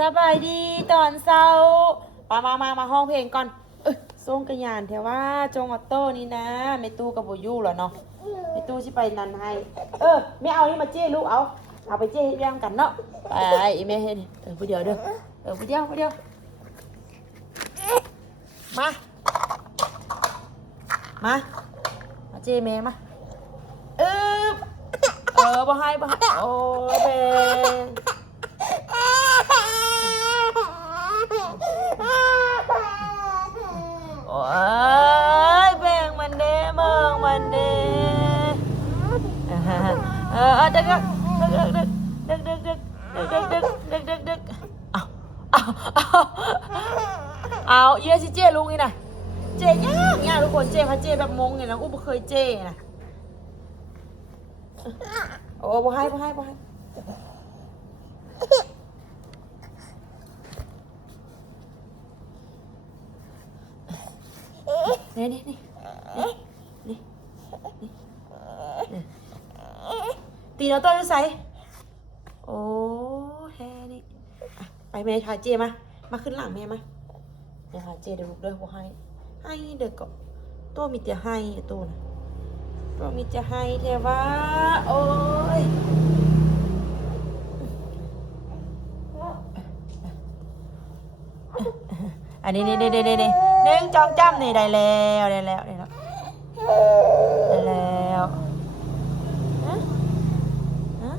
สบายดีตอนเช้ามามามามาห้องเพลงก่อนเอ้ยส่งกระยานแถวว่าจงออโต้นี่นะเมตู้กับโบยูเหรอเนาะเมตู้ที่ไปนันให้ เออไม่เอานี่มาเจ้ลูกเอา เอาไปเจ้ให้ย่างกันเนาะ ไปอีเมเฮ็ดเออผู้เดียวเด้อ เออผู้เดียวผู้เดียว มา มา มาเจ้เมมาเออเออบ่ให้บ่ให้โอ้ยเบง โอ้ ยแบ่งมันเด้เมืองมันเด้เออเออดึกดึกดึกดึกดึกดึกดึกดึกดึกดึกดึกดึกเอาเอาเอาเอาเยสิเจ้ลุงนี่นะเจยากยากทุกคนเจพระเจแบบมงเนี่ยนะอู้บเคยเจนะโอ้บ่ให้บ่ให้บ่ให้ นี่นี่นี่นี่นี่นี่ตีเราต้นจะใส่โอ้แฮนี่อะไปแม่ถ่าเจมา มาขึ้นหลังแม่มาเดี๋ยวถ่าเจเดี๋ยวลูกเด้อบ่ให้ ให้เด็กก็ตัวมีแต่ให้ตัวนะตัวมีแต่ให้เทว่าโอ้ยอันนี้นี่นี่นี่นี่ หนึ่งจองจ้ำนี่ได้แล้วได้แล้วได้แล้วได้แล้วฮะฮะ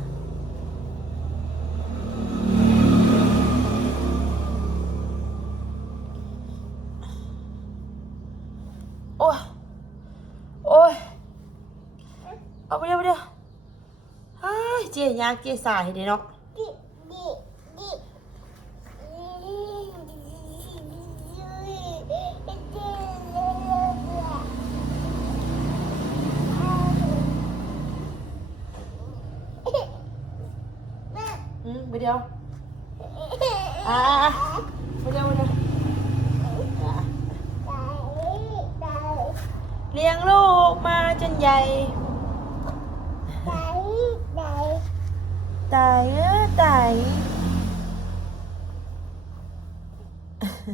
โอ้ยโอ้ยเอาไปเดี๋ยวไปเดี๋ยวเฮ้ยเจียยากเจียสายเดี๋ยวเนาะ อืมไปเดียวอ่าไปเดียวไปเดียวอะเลี้ยงลูกมาจนใหญ่ ตายเออตาย โ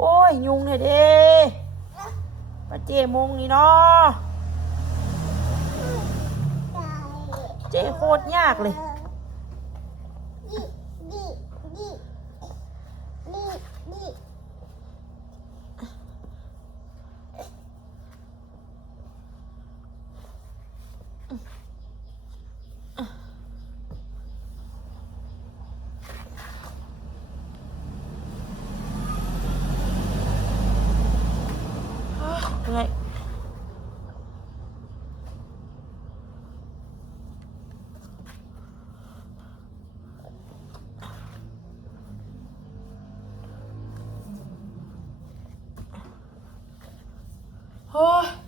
อ้ย ยุงเนี่ยเด้ปะเจมงนี่เนาะเจโคตรยากเลย oh,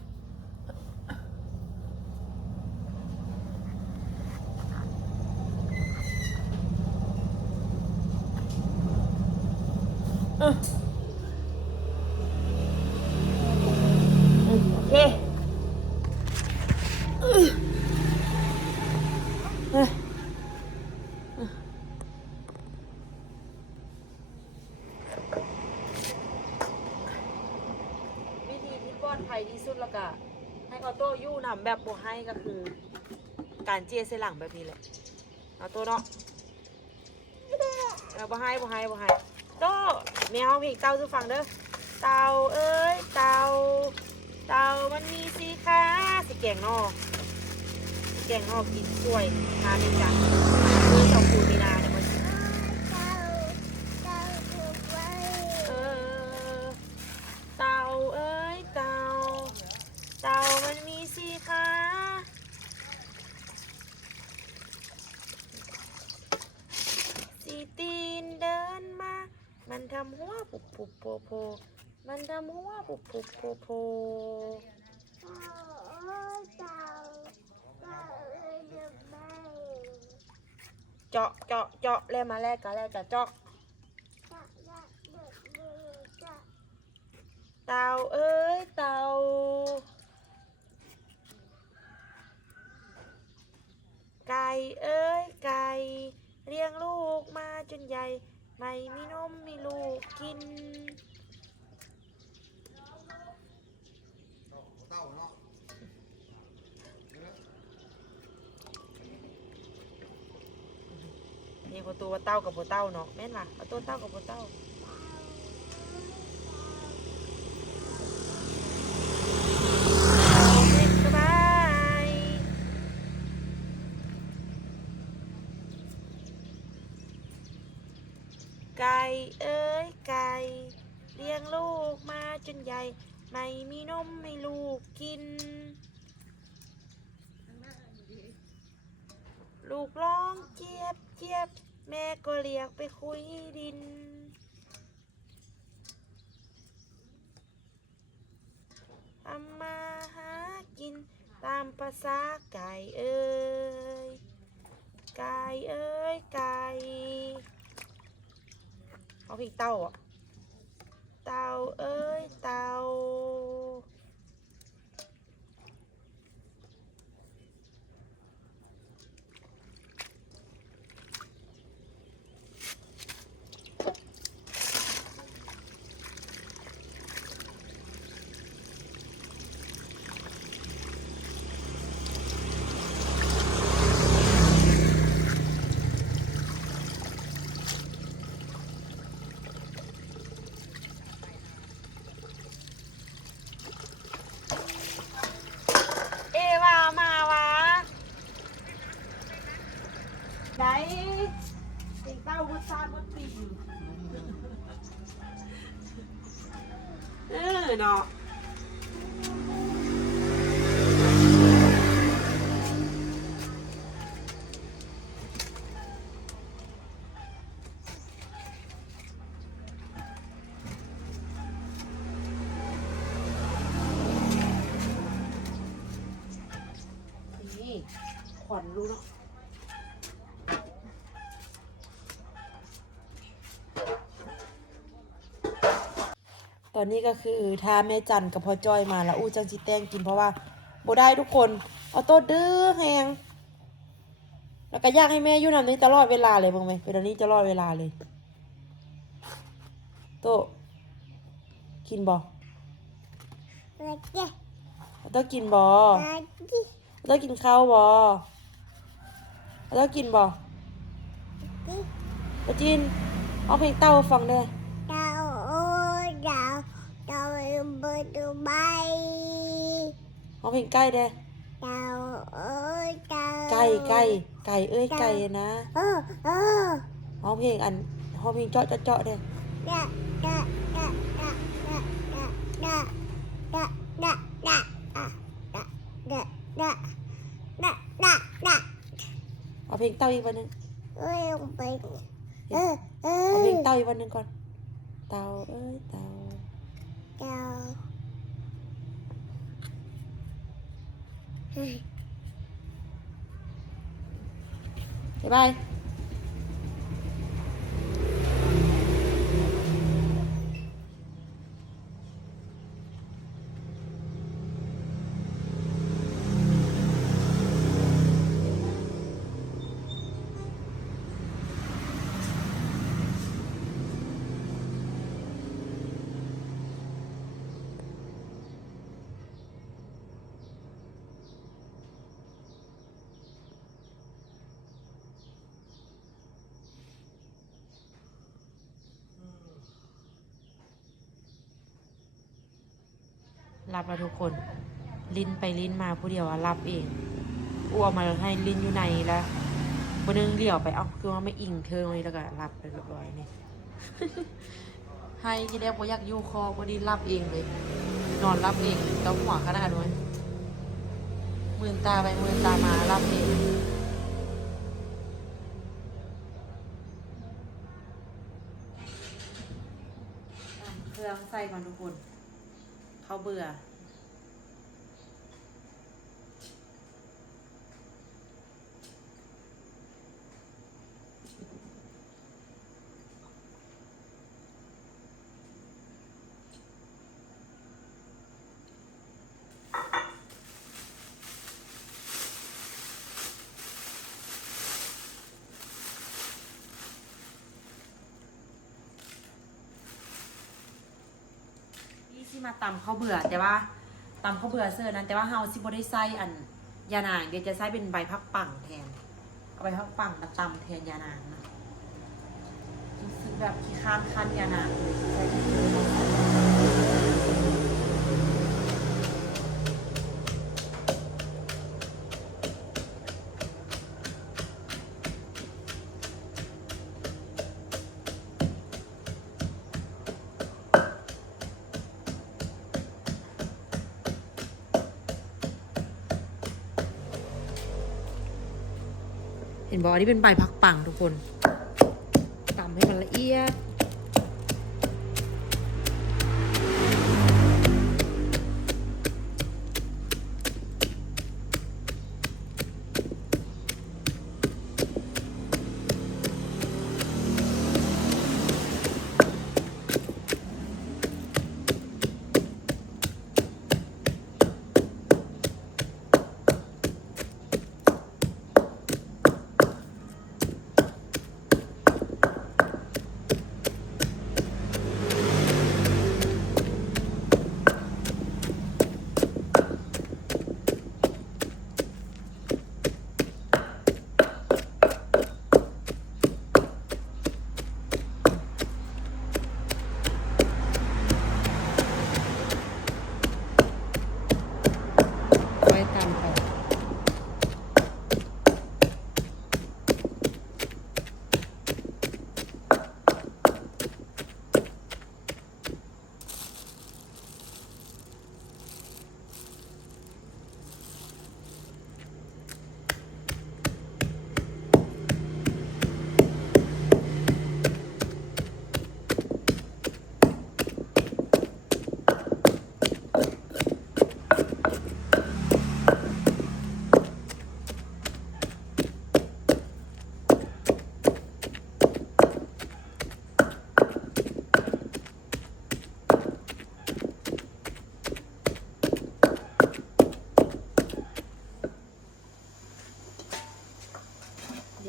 ดแล้วก็ให้ออโต้ยู่นำแบบบ่ให้ก็คือ การเจียเสหลังแบบนี้แหละเอาตัวเนาะเอาบ่ให้บ่ให้บ่ให้โต้แมวพี่เต้าสู่ฟังเด้อเต่าเอ้ยเต่าเต่ามันมีสีขาสีแกงนอกสีแกงนอกกินสวยทานดีจังคือสองคูมีนาน มันทำหัวปุบปุบโพโพเจาะเจาะเจาะแล้วมาแลกกันแลกกันเจาะเต่าเอ้ยเต่าไก่เอ้ยไก่เลี้ยงลูกมาจนใหญ่ ไม่มีนมมีลูกกิน เต้าเนาะ นี่ก็ตัวว่าเต้ากับโบเต้าเนาะแม่นว่ะเอาตัวเต้ากับโบเต้าไก่เอ้ยไก่เลี้ยงลูกมาจนใหญ่ ไม่มีนมไม่ลูกกิน ลูกร้องเจี๊ยบเจี๊ยบ แม่ก็เรียกไปคุยดิน ทำมาหากินตามภาษาไก่เอ้ย ไก่เอ้ย ไก่ เอาพี่เต้าอะ เต่าเอ้ย เต่า ติดเต้ามดซามดปีเออเนาะ ตอนนี้ก็คือถ้าแม่จันกับพ่อจ้อยมาแล้วอู้จังจิแต้งกินเพราะว่าบ่ได้ทุกคนเอาโต๊ะดื้อแหงแล้วก็อยากให้แม่อยู่นำนี้ตลอดเวลาเลยบ้างไหมเวลานี้ตลอดเวลาเลย โต๊ะกินบ่ Lagi, โต๊ะกินบ่ lagi, โต๊ะกินข้าวบ่โต๊ะกินบ่ lagi. โต๊ะจินเอาเพลงเต้าให้ฟังเด้อ Tahu, ของพิงไก่เด้ไก่ไก่ไก่เอ้ยไก่นะห้องเพลงอันห้องเพลงเจาะเจาะเจาะเด้เอาเพลงเต้าอีกวันหนึ่งเอาเพลงเต้าอีกวันหนึ่งก่อน เต้าเอ้ยเต้า bye bye. รับแล้วทุกคน ลิ้นไปลิ้นมาผู้เดียวรับเองอ้วกมาให้ลิ้นอยู่ในแล้วบนนึงเหลี่ยวไปเอาคือว่าไม่อิงเธอเลยแล้วก็รับไปเรียบร้อยนี่ให้ที่แรกบ่อยากยู่คอบ่ดีรับเองเลย นอนรับเองต้องหัวขนาดด้วยมืนตาไปมืนตามารับเองเครื่องใส่ก่อนทุกคน เขาเบื่อ ที่มาตำข้าวเบื่อแต่ว่าตำข้าวเบื่อเสื้อนั้น แต่ว่าเฮาซิบ่ได้ใส่อันยานางเดี๋ยวจะใส่เป็นใบพักปังแทน เอาใบพักปังมาตำแทนยานางนะรู้สึกแบบขี้ข้ามคันยานางเลยใส่ บอกอันนี้เป็นใบพักปังทุกคน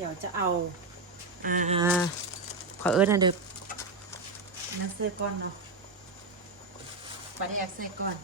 ดี๋ยวจะเอาอ่าขอเอิร์ธนะเด็กนักเสื้อก้อนเนาะปลาแดกเสื้อก้อน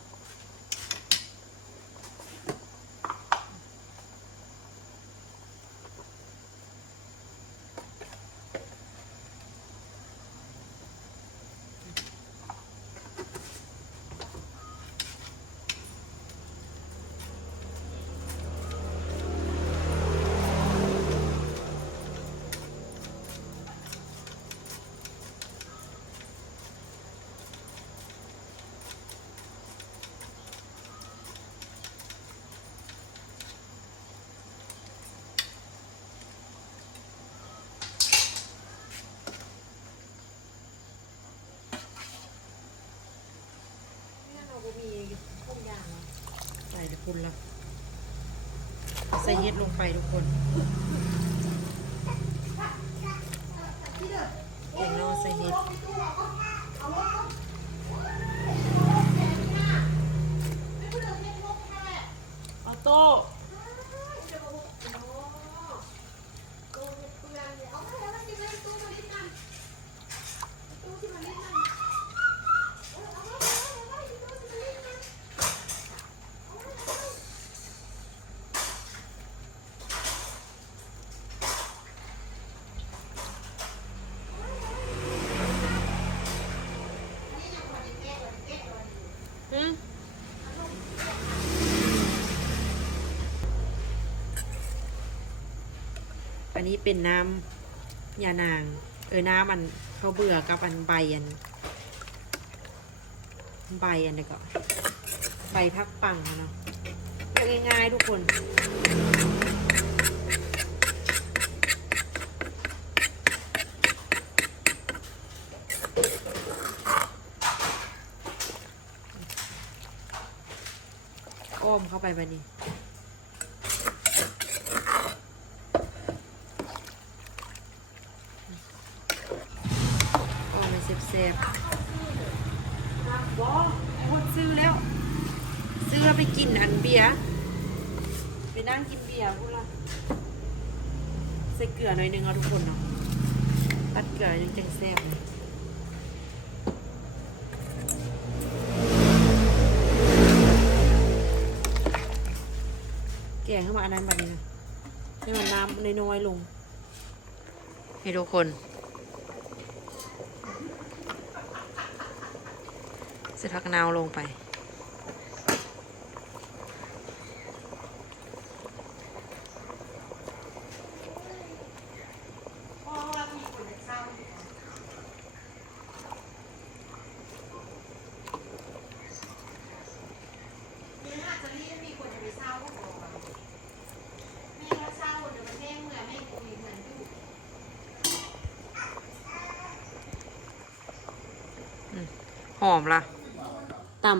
คุณละใส่เห็ดลงไปทุกคนแกงนอใส่เห็ด นนี้เป็นน้ำยานาง เออน้ำมันเขาเบื่อกับอันใบอัน ใบอันนี้ก็ใบพักปังอะเนาะเรียกง่ายๆทุกคนอ้อมเข้าไปแบบนี้ียไปนั่งกินเบียร์พูดเราใส่เกลือหน่อยนึงเอาทุกคนเนาะตัดเกลือยังแจังแซ่บแกงขึ้นมาอันนั้นแบบนี้นะให้มันน้ำน้อยๆลง ให้ทุกคน เสร็จพักนาวลงไป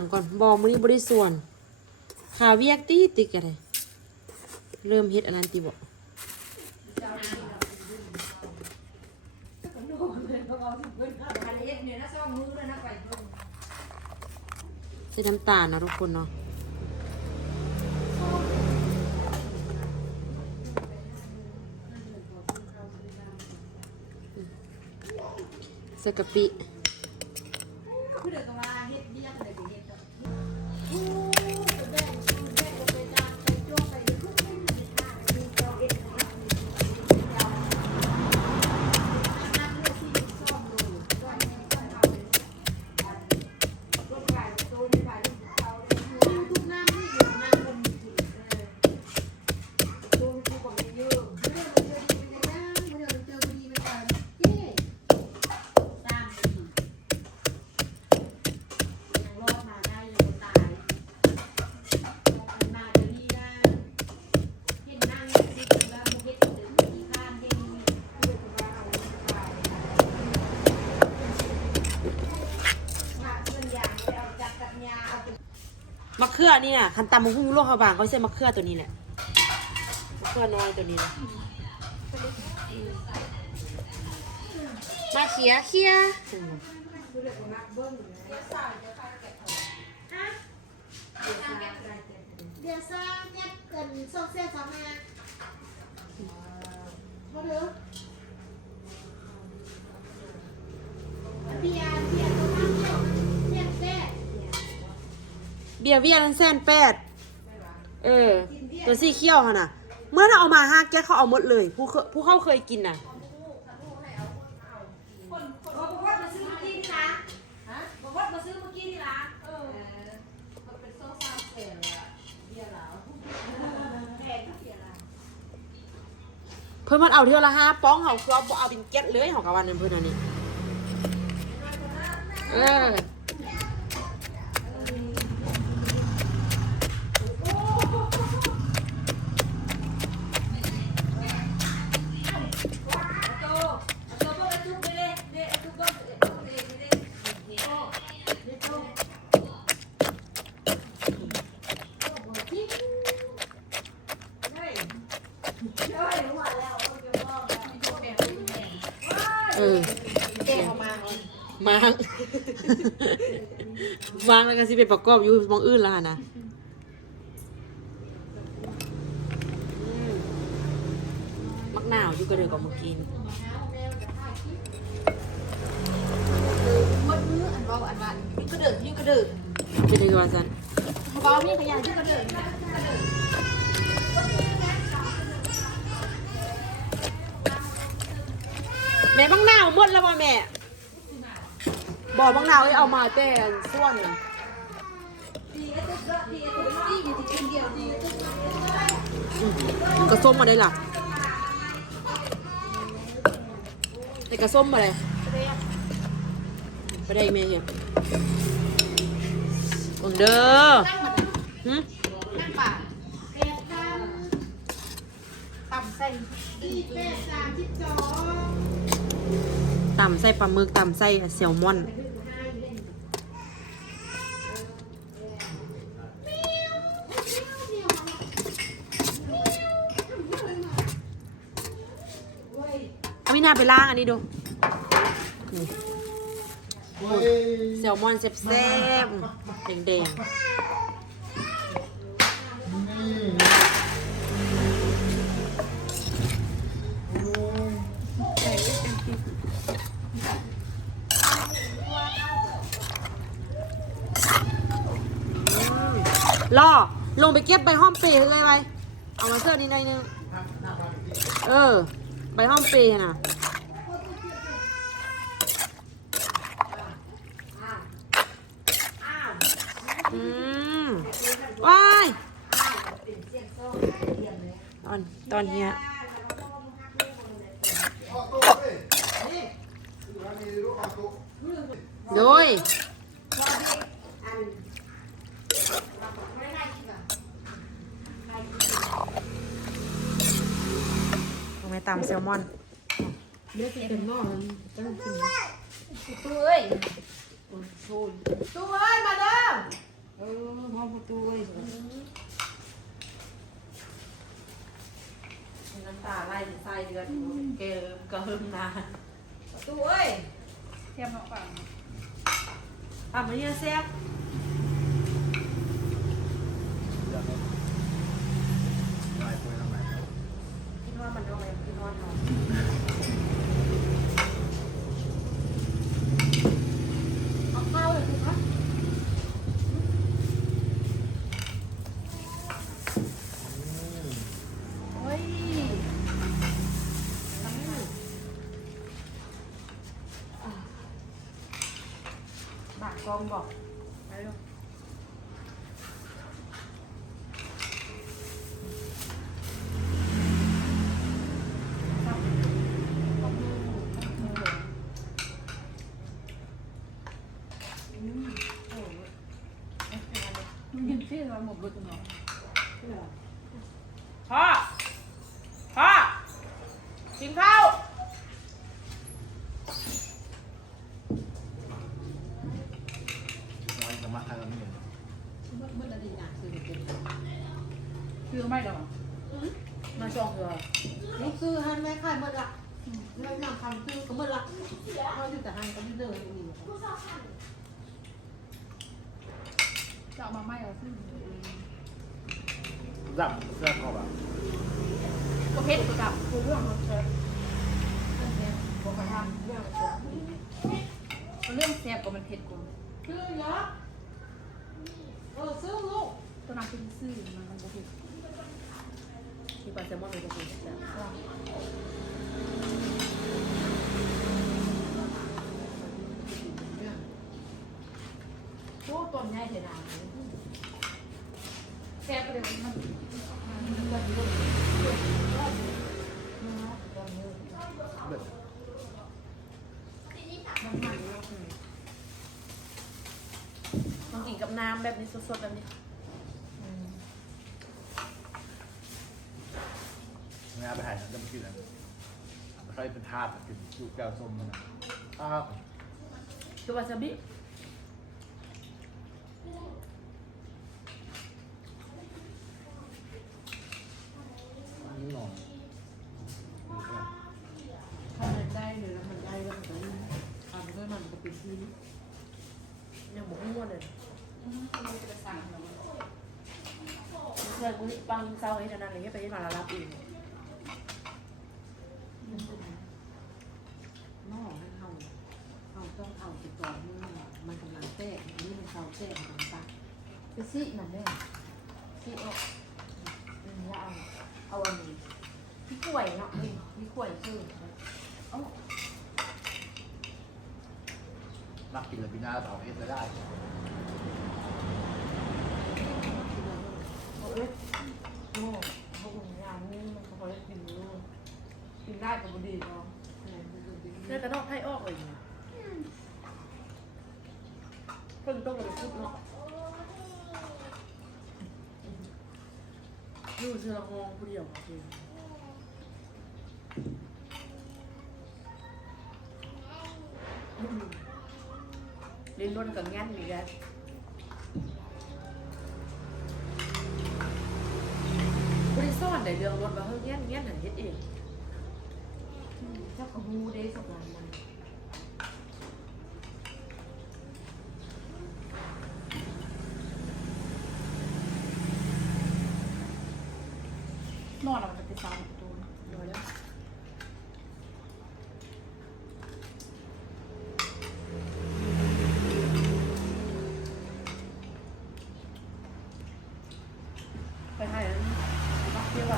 ำก่อนบอมือนี้บริส่วนขาเวียกตีติกอะไรเริ่มเฮ็ดอันนั้นตีบอกใส่น้ำตาลนะทุกคนเนาะใส่กะปิ มะเขือนี่น่ะคันตำมะฮุ่งลวกเขาบางเขาใส่มะเขือตัวนี้แหละมะเขือน้อยตัวนี้นะมาเขียเขียเดี๋ยวสร้างเนี่ยเกินสองเส้นสองมาพอเถอะเบียร์เบียร์ เบียร์เวียนันแซนแปดเออ ตัวสีเขียวค่ะน่ะ เมื่อเราเอามาห้าแก้วเขาเอาหมดเลย ผู้เคผู้เขาเคยกินน่ะเพื่อนมันเอาเที่ยวละห้าป้องเขาคือเอาเอาเป็นแก๊สเลยของกบวันนั้นเพื่อนอันนี้ เออเออ แก้ออกมา มาง มางแล้วก็สิไปประกอบอยู่หมองอื่นและหั่นนะอืมมักหนาวอยู่กระเดือกกับมากิน มดมืออันเบาอันบานยิ่งกระเดิดยิ่งกระเดิดเป็นยังไงวะสันเบามีขยะยิ่งกระเดิดแม่มักหนาวหมดแล้วว่ะแม่ บอกมักหนาวให้เอามาแต่ส่วนน่ะอืม กระส้มมาได้ล่ะแต่กระส้มมาเลยไปได้แม่เหี้ยเบิ่งเด้อหึนั่งป่าแปดสามต่ำใส่ปดสามสิบสองต่ำใส่ปลาหมึกต่ำใส่แซลมอน เอาไม่น่าไปล้างอันนี้ดูนี่แซลมอนแซ่บๆแดงๆล่อลงไปเก็บใบห้อมเปรย์เลยไปเอามาเสื้อนี้หน่อยนึง เออไปห้องเปย์น่ะ อืมว้าย ตอนตอนเนี้ยโดยลงไปตามแซลมอนเลือดเป็นหม้อมันจะกินตู้เอ้ยโซนตู้เอ้ย มาเด้อเออห้องประตูไว้น้ำตาไล่ใส่เดือดเกลือกระหึ่มนาตู้เอ้ยเทียมเอาฝั่งทำมาเนี่ยแซ่บคิดว่ามันเอาไปคิดว่าทำเอาข้าวเลยสิคะโอ้ยบากก องบอกไปเร็ว มันกินเส้นมาหมดเลยตรงนี้ พ่อ พ่อ กินข้าว เมื่อนาทีน่ะซื้อเป็นซื้อไม่หรอ มาชองเถอะลูกซื้อใหันไม่ขายหมดละไม่นำคำซื้อก็หมดละเราอยู่แต่หันก็ไม่เดินอยู่จะเอามาไม่เอาซื้อดับเสื้อเขาแบบก็เพชรก็ดับกูเรื่องมันเซ็บอกไปทำเรื่องเซ็บเรื่องแซ่บก็มันเผ็ดกูซื้อเยอะเออซื้อลูกตัวนั้นเป็นซื้อมันมันจะเผ็ด มีปลาแซลมอนเลยจะกินแซ่บโอ้ต้นใหญ่เสียดายแซ่บเลยมันต้องกินกับน้ำแบบนี้สดๆแบบนี้ งานไปถ่ายหนังจะมากินอะไรใครเป็นทาสกินลูกแก้วส้มมันนะอ้าวคือวาซาบินี่หนอนทำมันได้เลยแล้วมันได้แล้วมันก็ทำด้วยมันก็เป็นที่ยังบอกม้วเลยมันจะสั่งแล้วมันเพื่อนกูปังเศร้าให้เท่านั้นเลยให้ไปที่มาลารับเอง หม้อให้เขาเขาต้องเอาไปก่อนเมื่อมันกำลังแตกนี่มันเขาแตกมันปะไปซีมันได้ซีออกอืมแล้วเอาเอาอันนี้ พี่วยเนาะนี่พี่วยชื่อเอานักกินเลยปีหน้าต่อเอสได้โอ้ยโอ้พวกมึงยามนี่มันเขาได้กินรู้กินได้กับบุดีเนาะเนื้อกระนอกไทยออกเลยเพิ่งต้องกระพุดเนาะอยู่เชือหองผู้เดียวค่ะคือเล่นรถกับงั้ นอีกแล้วบริซ่อนในเรื่องรถว่าเฮ้ยงั้นงั้นหันเฮ็ดเอง เจ้าของฮูได้สักวันมันนอนแล้วมันจะไปซ้ำประตูนะ น้อยแล้ว ไปไทยนั้นรักเที่ยว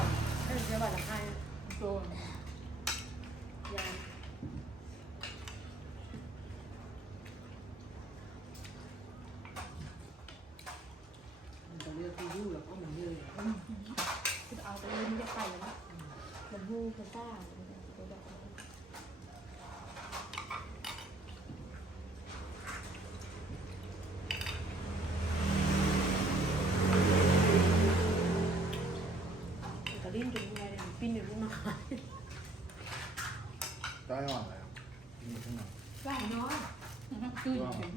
จะซ่ากระลิ้นจนไงเลยปิ้นอยู่รุ่มาขายก็ให้อ่อนเลยมีข้างหลังบ้านน้อยคือถึง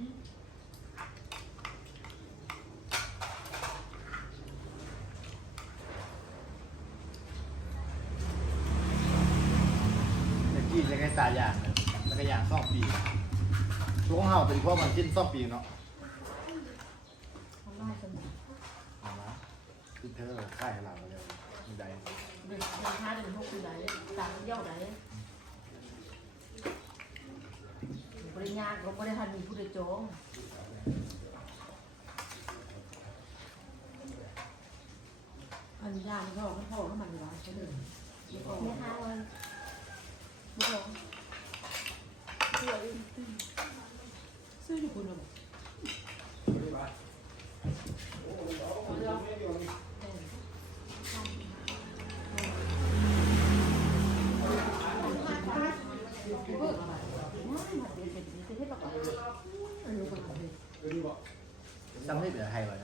แต่กี้จะแค่ตายอย่างเลยแล้วก็อย่างซ่อมปีช่วง เป็นพวกมันกินซ่อมปีเนาะเอาละคือเธอค่ายให้เราเลยมีใดเด็กเด็กห้าเด็กหกคือไหนต่างย่าไหนบริญญาก็บริหารมีผู้ใดจองอันยาเขาบอกเขาบอกว่ามันร้ายเขาเลยไม่ห้าวันไม่บอกซื้ออยู่คุณ หรอซ้ำนี่เ